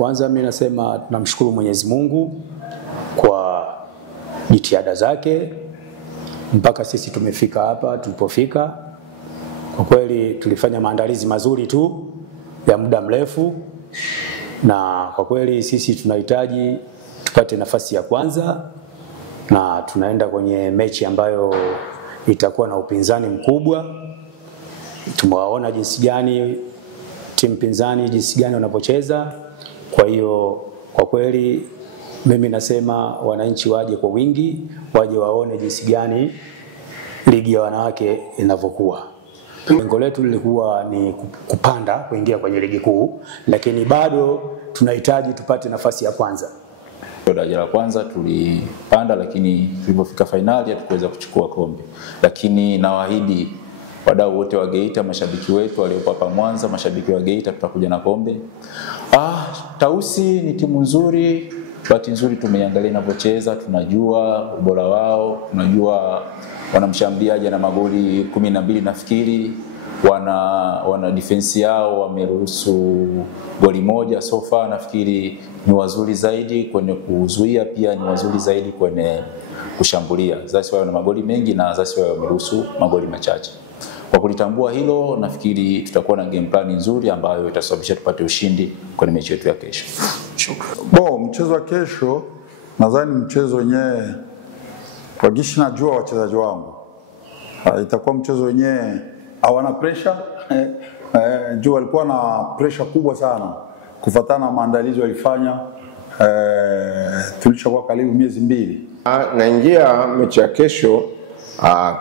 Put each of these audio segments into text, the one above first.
Kwanza mimi nasema tunamshukuru Mwenyezi Mungu kwa jitihada zake mpaka sisi tumefika hapa tulipofika. Kwa kweli tulifanya maandalizi mazuri tu ya muda mrefu, na kwa kweli sisi tunahitaji tupate nafasi ya kwanza, na tunaenda kwenye mechi ambayo itakuwa na upinzani mkubwa. Tumewaona jinsi gani timu pinzani jinsi gani wanapocheza. Kwa hiyo kwa kweli mimi nasema wananchi waje kwa wingi, waje waone jinsi gani ligi ya wanawake inavyokuwa. Lengo letu lilikuwa ni kupanda kuingia kwenye ligi kuu, lakini bado tunahitaji tupate nafasi ya kwanza. Daraja la kwanza tulipanda, lakini tulipofika finali hatukuweza kuchukua kombe. Lakini nawaahidi wadau wote wa Geita, mashabiki wetu waliopo hapa Mwanza, mashabiki wa Geita, tutakuja na kombe. Tausi ni timu nzuri, bahati nzuri tumeiangalia inapocheza, tunajua ubora wao, tunajua wanamshambuliaji na magoli 12 nafikiri, wana defense yao wameruhusu goli moja so far. Nafikiri ni wazuri zaidi kwenye kuzuia, pia ni wazuri zaidi kwenye kushambulia. Zasi wao na magoli mengi na Zasi wao wameruhusu magoli machache. Kwa kulitambua hilo, nafikiri tutakuwa na game plan nzuri ambayo itasababisha tupate ushindi kwenye mechi yetu ya kesho. Shukrani. Mchezo wa kesho nadhani mchezo wenyewe kwa gishi najua wachezaji wangu. Itakuwa mchezo wenyewe hawana pressure. Jua walikuwa na pressure kubwa sana kufuatana na maandalizi walifanya. Tulishakuwa karibu miezi 2. Naingia mechi ya kesho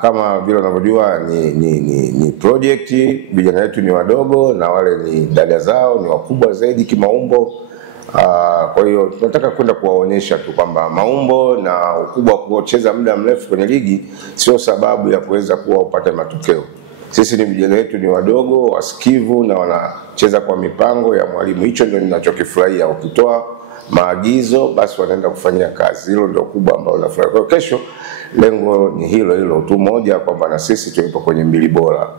kama vile unavyojua ni project, vijana wetu ni wadogo na wale ni dada zao ni wakubwa zaidi kimaumbo. Kwa hiyo tunataka kwenda kuwaonyesha tu kwamba maumbo na ukubwa wa kucheza muda mrefu kwenye ligi sio sababu ya kuweza kuwa upate matokeo. Sisi ni vijana wetu ni wadogo, wasikivu na wanacheza kwa mipango ya mwalimu. Hicho ndio ninachokifurahia, ukitoa maagizo basi wanaenda kufanyia kazi. Hilo ndio kubwa ambalo nafurahi. Kwa kesho lengo ni hilo tu moja, kwamba na sisi tupo kwenye 2 bora.